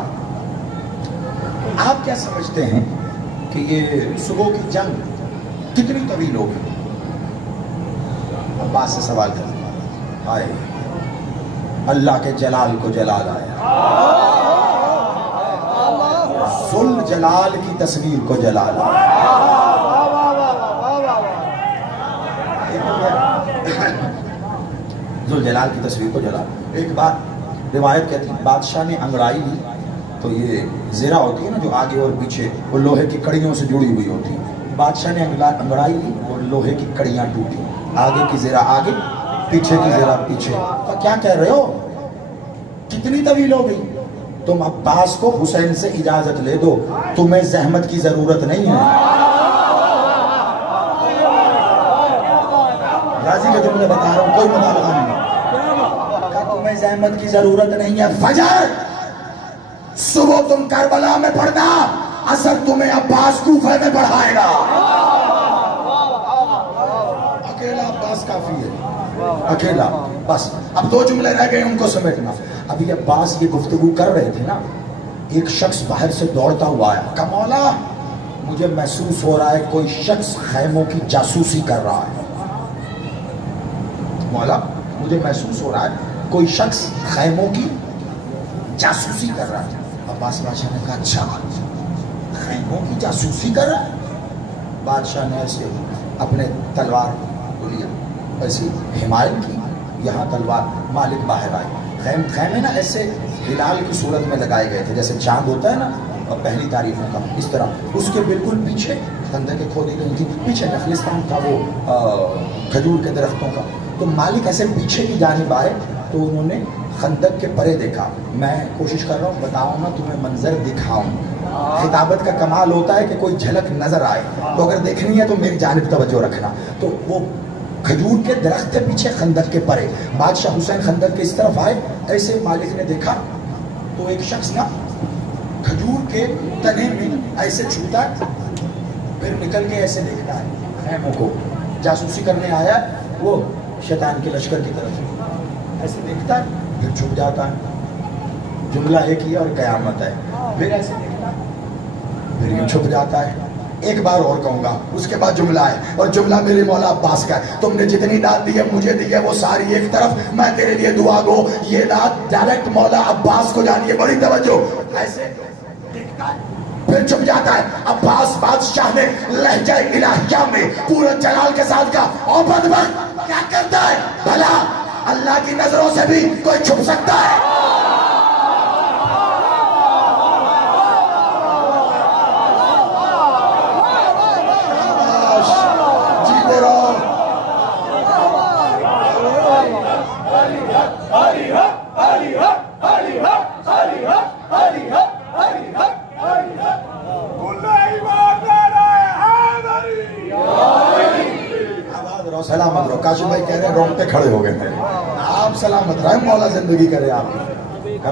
آپ کیا سمجھتے ہیں کہ یہ صبح کی جنگ کتنی طویل ہوگی. عباس سے سوال کر دیا. آئے اللہ کے جلال کو جلال آیا، ذل جلال کی تصویر کو جلال آیا. ذل جلال کی تصویر کو جلال. ایک بات روایت کہتی ہے بادشاہ نے انگڑائی لی تو یہ زرہ ہوتی ہے نا جو آگے اور پیچھے وہ لوہے کی کڑیوں سے جڑی ہوئی ہوتی ہے. بادشاہ نے انگڑائی لی اور لوہے کی کڑیاں ٹوٹی، آگے کی زرہ آگے پیچھے کی زرہ پیچھے. تو کیا کہہ رہے ہو کتنی طویل ہو گئی؟ تم عباس کو حسین سے اجازت لے دو، تمہیں زحمت کی ضرورت نہیں ہے. غازی کے جملے بتا رہا ہوں، کوئی مبالغہ نہیں. تمہیں زحمت کی ضرورت نہیں ہے. فجر صبح تم کربلا میں پڑھنا، اثر تمہیں عباس کوفہ میں پڑھائے گا. اکیلا عباس کافی ہے، اکیلا بس. اب 2 جملے رہ گئے، ان کو سمیٹنا. ابھی عباس یہ گفتگو کر رہے تھے نا، ایک شخص باہر سے دوڑتا ہوا آیا. کہ مولا مجھے محسوس ہو رہا ہے کوئی شخص خیموں کی جاسوسی کر رہا ہے. مولا مجھے محسوس ہو رہا ہے کوئی شخص خیموں کی جاسوسی کر رہا ہے. عباس بادشاہ نے کہا اچھا خیموں کی جاسوسی کر رہا ہے؟ بادشاہ نے ایسے اپنے تلوار کو لیا، ایسی حمایت کی، یہاں تلوار. مالک باہر آئے. خیمے نا ایسے ہلال کی صورت میں لگائے گئے تھے، جیسے چاند ہوتا ہے نا پہلی تاریخوں کا، اس طرح. اس کے بالکل پیچھے خندقیں کھودی گئی تھی، پیچھے نخلستان تھا وہ کھجور کے درختوں کا. تو مالک ایسے پیچھے کی جانب آئے تو انہوں نے خندق کے پرے دیکھا. میں کوشش کر رہا ہوں بتاؤں نا تمہیں، منظر دکھاؤں. خطابت کا کمال ہوتا ہے کہ کوئی جھلک نظر آئے، تو اگر دیکھنی ہے تو میری جانب توجہ رکھنا. تو وہ کھجور کے درخت کے پیچھے خندق کے پرے، بادشاہ حسین خندق کے اس طرف آئے. ایسے مالک نے دیکھا تو ایک شخص نا کھجور کے تنے میں ایسے چھوتا ہے، پھر نکل کے ایسے دیکھتا ہے خیموں کو. جاسوسی کرنے آیا وہ شیطان کے لشکر کی طرف، ایسے دیکھتا ہے پھر چھپ جاتا ہے. جملہ ایک ہی اور قیامت ہے. پھر ایسے دیکھتا ہے پھر یہ چھپ جاتا ہے. ایک بار اور کہوں گا، اس کے بعد جملہ ہے، اور جملہ میرے مولا عباس کا ہے. تم نے جتنی داد دی ہے مجھے دی ہے وہ ساری ایک طرف، میں تیرے لیے دعا گو. یہ داد ڈائریکٹ مولا عباس کو جانی ہے. بڑی توجہ. ایسے دیکھتا ہے پھر چھپ جاتا ہے. عباس بادشاہ نے لہجہ الہیہ میں پورے جلال کے ساتھ کہا او بدبخت کیا کرتا ہے؟ بھلا اللہ کی نظروں سے بھی کوئی چھپ سکتا ہے؟ سلامت رہو. کاشف بھائی کہہ رہے ہیں رونگٹے کھڑے ہو گئے تھے. آپ سلامت رہے، مولا زندگی کرے آپ کی.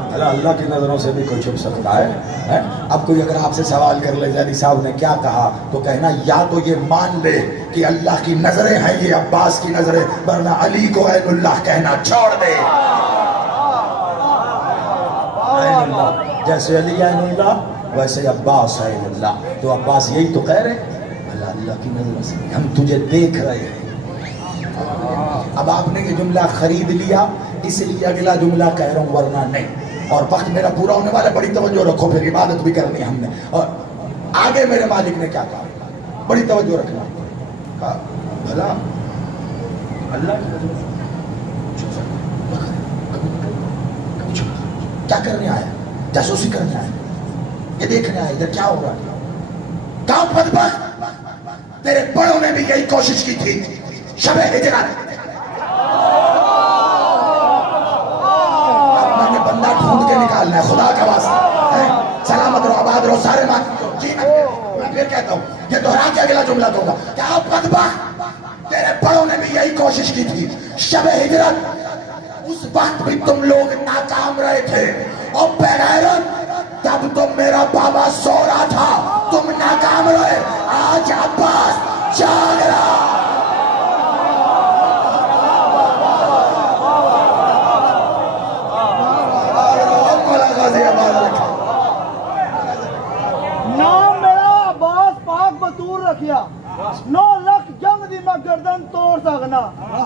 اللہ کی نظروں سے بھی کوئی چھپ سکتا ہے؟ اب کوئی اگر آپ سے سوال کر لے زیدی صاحب نے کیا کہا تو کہنا یا تو یہ مان لے کہ اللہ کی نظریں ہیں یہ عباس کی نظریں، ورنہ علی کو عین اللہ کہنا چھوڑ دے. عین اللہ جیسے علی عین اللہ ویسے عباس عین اللہ. تو عباس یہی تو کہہ رہے اللہ کی نظروں سے ہم تجھے دیکھ رہے ہیں. اب آپ نے یہ جملہ خرید لیا اس لیے اگلا جملہ کہہ رہا ہوں ورنہ نہیں. اور وقت میرا پورا ہونے والا، بڑی توجہ رکھو، پھر عبادت بھی کرنی ہم نے. اور آگے میرے مالک نے کیا کہا، بڑی توجہ رکھنا. کہا بھلا اللہ کی نظروں کیا کرنے آیا؟ جاسوسی کرنے آیا، یہ دیکھنے آیا ادھر کیا ہو رہا ہے. کہا بدبخت تیرے بڑوں نے بھی یہی کوشش کی تھی شب ہجرت. اب میں نے بندہ ڈھونڈ کے نکالنا ہے خدا کا واسطہ. سلامت رہو، آباد رہو سارے مات. جی میں پھر کہتا ہوں، یہ دہرا کے اگلا جملہ دوں گا. کیا بدبخت تیرے بڑوں نے بھی یہی کوشش کی تھی شب ہجرت. اس وقت بھی تم لوگ ناکام رہے تھے. اور بغیرت تب تو میرا بابا سو رہا تھا، تم ناکام رہے. آج عباس جاگ رہا. نام میرا عباس پاک بطور رکھیا، 9 لکھ جنگ دی میں گردن توڑ سکنا.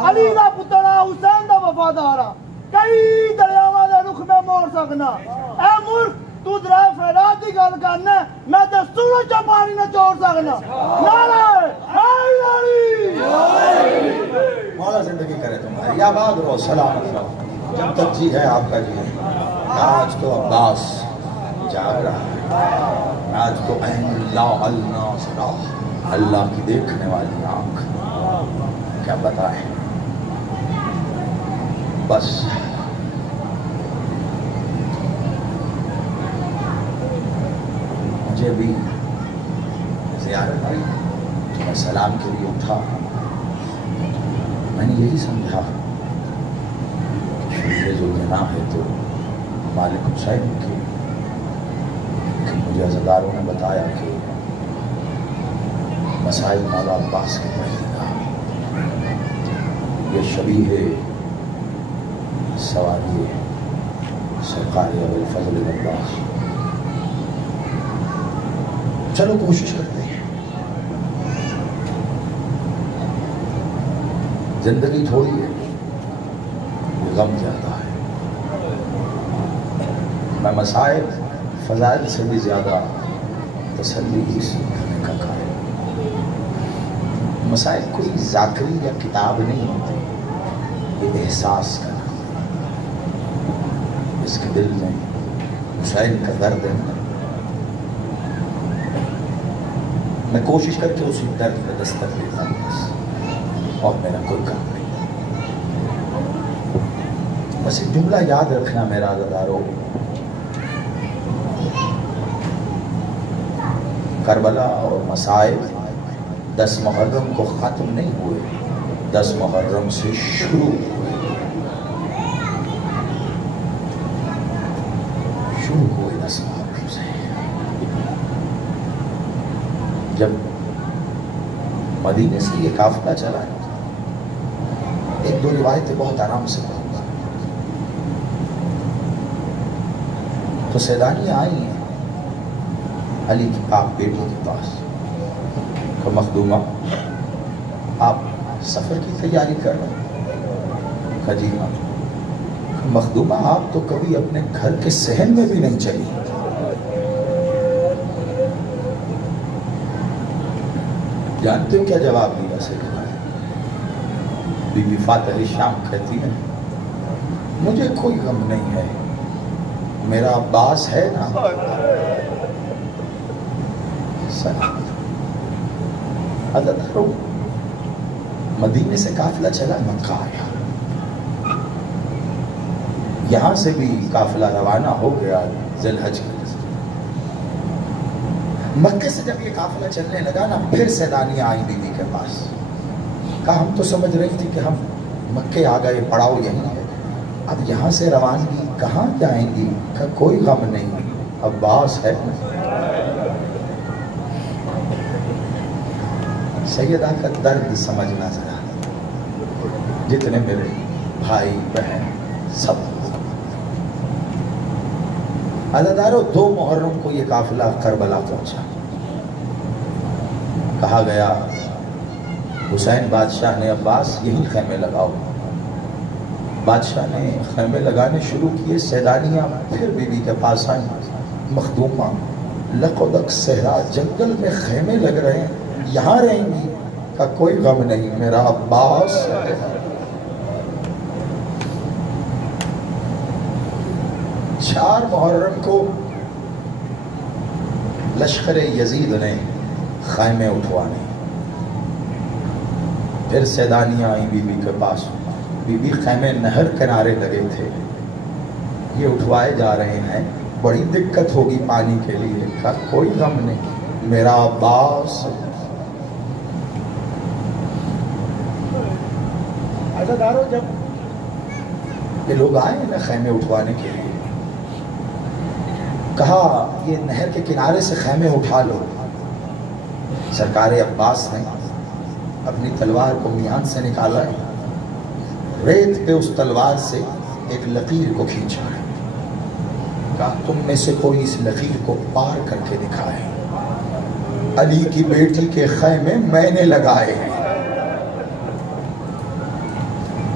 علی دا پترا حسین دا وفادارا، کئی دریاواں دے رخ میں موڑ سکنا. اے ملک تو درائے خیرات دی گل کرنا، میں تے سورج دا پانی نہ چھوڑ سکنا. نعرہ حیدری. مولا زندگی کرے تمہاری، آباد رہو، سلامت رہو، جب تک جی ہے آپ کا جی ہے. آج تو عباس جاگ رہا ہے. آج تو عین اللہ الناصرہ، اللہ کی دیکھنے والی آنکھ. کیا بتائیں، بس مجھے بھی زیارت آئی تو میں سلام کے لیے اٹھا. میں نے یہی سمجھا کہ جو گناہ ہے تو مالک حسین کی، کہ مجھے عزاداروں نے بتایا کہ مسائل مولا عباس کے پڑھے گا، یہ شبیہ سواری سرکار ابوالفضل عباس، چلو کوشش کرتے ہیں، زندگی تھوڑی ہے، غم زیادہ ہے، میں مسائل فضائل سے بھی زیادہ تسلی ہی سیکھنے کا قائل۔ مسائل کوئی ذاکری یا کتاب نہیں ہوتی، یہ احساس کا اس کے دل میں حسین کا درد ہے، میں کوشش کر کے اسی درد میں دستک دیتا ہوں بس، اور میرا کوئی کام نہیں۔ بس ایک جملہ یاد رکھنا میرا عزادارو، کربلا اور مسائل 10 محرم کو ختم نہیں ہوئے، 10 محرم سے شروع ہوئے 10 محرم سے۔ جب مدینے سے یہ قافلہ چلا، ایک دو روایتیں بہت آرام سے پڑھوں گا، تو سیدانی آئی ہیں علی کی پاک بیٹی کے پاس کہ مخدومہ آپ سفر کی تیاری کر رہے ہیں؟ کہا جی ہاں۔ مخدومہ آپ تو کبھی اپنے گھر کے صحن میں بھی نہیں چلی، جانتے ہو کیا جواب دیا سیدنا؟ بی بی فاطمہ شام کہتی ہیں مجھے کوئی غم نہیں ہے، میرا عباس ہے نا۔ عزادارو، مدینے سے قافلہ چلا مکہ آیا، یہاں سے بھی قافلہ روانہ ہو گیا ذی الحج کے۔ مکے سے جب یہ قافلہ چلنے لگا نا، پھر سیدانی آئی بی بی کے پاس، کہا ہم تو سمجھ رہی تھی کہ ہم مکے آ گئے، پڑاؤ یہیں ہے، اب یہاں سے روانگی کہاں جائیں گی؟ کہا کوئی غم نہیں، عباس ہے۔ سیدہ کا درد سمجھنا ذرا، جتنے میرے بھائی بہن سب۔ عزادارو، 2 محرم کو یہ قافلہ کربلا پہنچا، کہا گیا حسین بادشاہ نے عباس یہیں خیمے لگاؤ۔ بادشاہ نے خیمے لگانے شروع کیے، سیدانیاں پھر بی بی کے پاس آئیں، مخدومہ لقدق صحرا جنگل میں خیمے لگ رہے ہیں، یہاں رہیں گی؟ کا کوئی غم نہیں، میرا عباس ہے۔ 4 محرم کو لشکر یزید نے خیمے اٹھوانے، پھر سیدانیاں آئیں بی بی کے پاس، بی بی خیمے نہر کنارے لگے تھے، یہ اٹھوائے جا رہے ہیں، بڑی دقت ہوگی پانی کے لیے، کہا کوئی غم نہیں، میرا عباس۔ عزادارو، جب یہ لوگ آئے نا خیمے اٹھوانے کے لیے، کہا یہ نہر کے کنارے سے خیمے اٹھا لو۔ سرکار عباس نے اپنی تلوار کو میان سے نکالا ہے، ریت پہ اس تلوار سے ایک لکیر کو کھینچا ہے، کہا تم میں سے کوئی اس لکیر کو پار کر کے دکھائے، علی کی بیٹی کے خیمے میں نے لگائے ہیں۔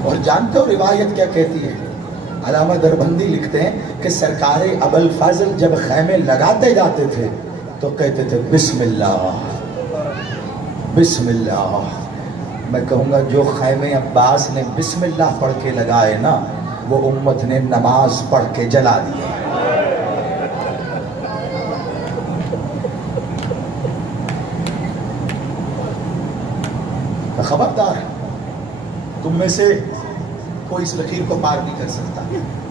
اور جانتے ہو روایت کیا کہتی ہے؟ علامہ دربندی لکھتے ہیں کہ سرکار ابوالفضل جب خیمے لگاتے جاتے تھے تو کہتے تھے بسم اللہ بسم اللہ۔ میں کہوں گا جو خیمے عباس نے بسم اللہ پڑھ کے لگائے نا، وہ امت نے نماز پڑھ کے جلا دیے۔ خبردار، تم میں سے کوئی اس لکیر کو پار نہیں کر سکتا۔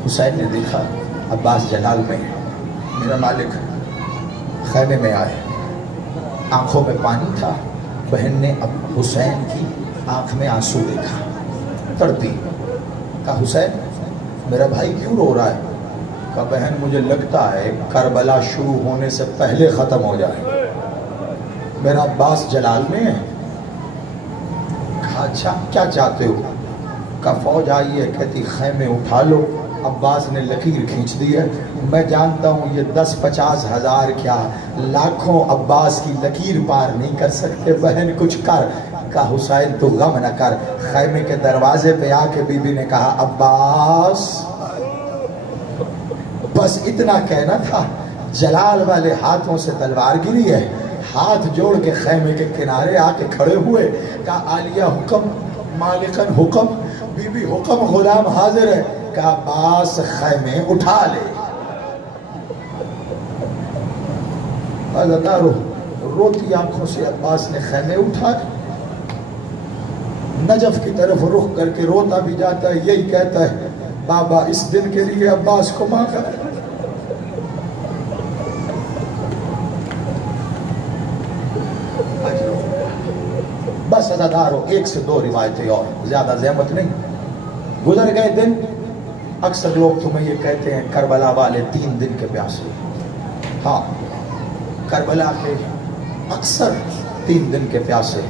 حسین نے دیکھا عباس جلال میں، میرا مالک خیمے میں آئے، آنکھوں میں پانی تھا، بہن نے اب حسین کی آنکھ میں آنسو دیکھا، تڑپی. کہا حسین میرا بھائی کیوں رو رہا ہے؟ کہا بہن مجھے لگتا ہے کربلا شروع ہونے سے پہلے ختم ہو جائے. میرا عباس جلال میں ہے. کہا اچھا کیا چاہتے ہو؟ کہا فوج آئی ہے کہتی خیمے اٹھا لو. عباس نے لکیر کھینچ دی ہے. میں جانتا ہوں یہ 10-50 ہزار کیا لاکھوں عباس کی لکیر پار نہیں کر سکتے. بہن کچھ کر. کہا حسین تو غم نہ کر. خیمے کے دروازے پہ آ کے بی بی نے کہا عباس. بس اتنا کہنا تھا. جلال والے ہاتھوں سے تلوار گری ہے. ہاتھ جوڑ کے خیمے کے کنارے آ کے کھڑے ہوئے. کہا عالیہ حکم مالکن حکم. بی بی حکم غلام حاضر ہے. کہا عباس خیمے اٹھا لے. اللہ روتی آنکھوں سے عباس نے خیمے اٹھا. نجف کی طرف رخ کر کے روتا بھی جاتا ہے. یہی کہتا ہے بابا اس دن کے لیے عباس کو ماں کر. بس عزادارو 1 سے 2 روایتیں اور زیادہ زحمت نہیں. گزر گئے دن. اکثر لوگ تمہیں یہ کہتے ہیں کربلا والے 3 دن کے پیاسے. ہاں کربلا کے اکثر 3 دن کے پیاسے.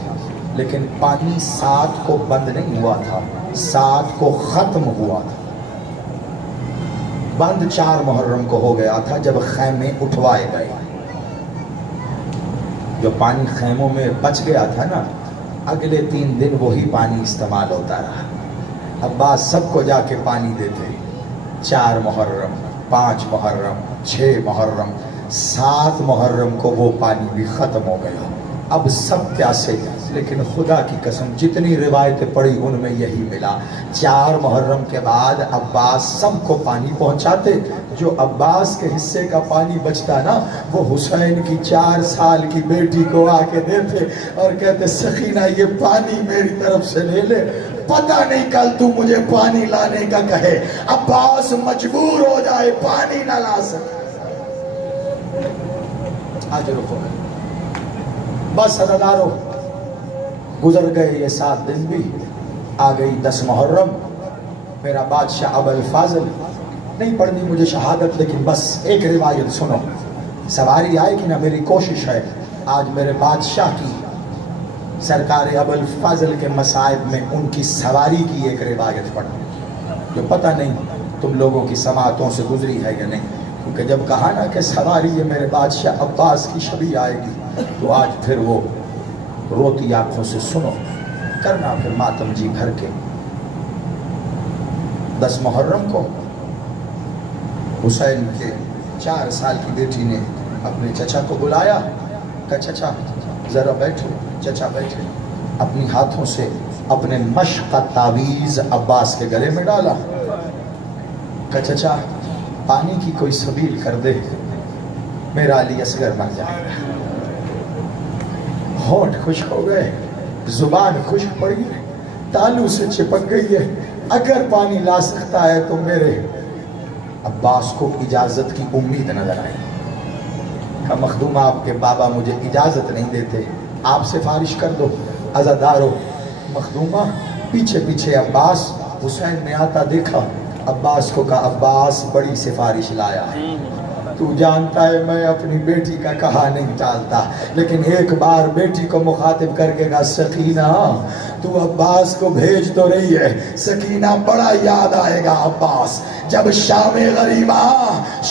لیکن پانی 7 کو بند نہیں ہوا تھا, 7 کو ختم ہوا تھا. بند 4 محرم کو ہو گیا تھا جب خیمے اٹھوائے گئے. جو پانی خیموں میں بچ گیا تھا نا, اگلے 3 دن وہی پانی استعمال ہوتا رہا. عباس سب کو جا کے پانی دیتے. 4 محرم 5 محرم 6 محرم 7 محرم کو وہ پانی بھی ختم ہو گیا. اب سب پیاسے. لیکن خدا کی قسم جتنی روایتیں پڑھی ان میں یہی ملا. 4 محرم کے بعد عباس سب کو پانی پہنچاتے. جو عباس کے حصے کا پانی بچتا نا وہ حسین کی 4 سال کی بیٹی کو آ کے دیتے اور کہتے سکینہ یہ پانی میری طرف سے لے لے. پتہ نہیں کل تو مجھے پانی لانے کا کہے, عباس مجبور ہو جائے پانی نہ لا سکے. آج رکو بس عزادارو. گزر گئے یہ 7 دن بھی. آ گئی 10 محرم. میرا بادشاہ ابو الفاضل, نہیں پڑھنی مجھے شہادت لیکن بس ایک روایت سنو. سواری آئے گی نا, میری کوشش ہے آج میرے بادشاہ کی سرکار ابو الفاضل کے مصائب میں ان کی سواری کی ایک روایت پڑھوں. جو پتہ نہیں تم لوگوں کی سماعتوں سے گزری ہے یا نہیں, کیونکہ جب کہا نا کہ سواری یہ میرے بادشاہ عباس کی شبیہ آئے گی تو آج پھر وہ روتی آنکھوں سے سنو. کرنا پھر ماتم جی بھر کے. 10 محرم کو حسین کے 4 سال کی بیٹی نے اپنے چچا کو بلایا. کہا چچا ذرا بیٹھو. چچا بیٹھے. اپنی ہاتھوں سے اپنے مشق کا تعویذ عباس کے گلے میں ڈالا. کہا چچا پانی کی کوئی سبیل کر دے, میرا علی اصغر مر جائے گا. ہونٹ خشک ہو گئے, زبان خشک پڑ گئی, تالو سے چپک گئی ہے. اگر پانی لا سکتا ہے تو میرے عباس کو اجازت کی امید نظر آئی. کہا مخدومہ آپ کے بابا مجھے اجازت نہیں دیتے, آپ سفارش کر دو. عزادارو مخدومہ پیچھے پیچھے عباس حسین نے آتا دیکھا. عباس کو کہا عباس بڑی سفارش لایا ہے. تو جانتا ہے میں اپنی بیٹی کا کہا نہیں ٹالتا, لیکن ایک بار بیٹی کو مخاطب کر کے کہا سکینہ تو عباس کو بھیج تو رہی ہے. سکینہ بڑا یاد آئے گا عباس جب شام غریبہ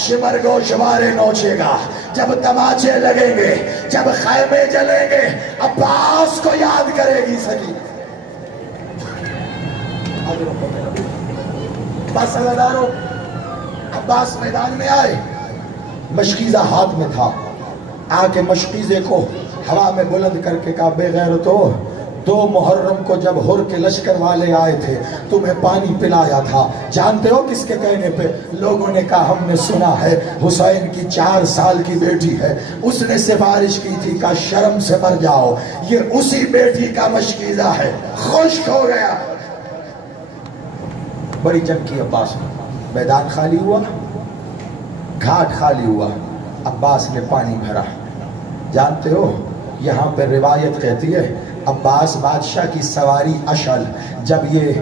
شمر گوشوارے نوچے گا, جب تماچے لگیں گے, جب خیمے جلیں گے, عباس کو یاد کرے گی سکینہ. بس عزادارو عباس میدان میں آئے. مشکیزہ ہاتھ میں تھا. آ کے مشکیزے کو ہوا میں بلند کر کے کہا بے غیرتو 2 محرم کو جب ہر کے لشکر والے آئے تھے تمہیں پانی پلایا تھا, جانتے ہو کس کے کہنے پہ؟ لوگوں نے کہا ہم نے سنا ہے حسین کی 4 سال کی بیٹی ہے, اس نے سفارش کی تھی کہ شرم سے مر جاؤ. یہ اسی بیٹی کا مشکیزہ ہے. خشک ہو گیا. بڑی جنگ کی عباس نے. میدان خالی ہوا, گھاٹ خالی ہوا. عباس نے پانی بھرا. جانتے ہو یہاں پہ روایت کہتی ہے عباس بادشاہ کی سواری اشل جب یہ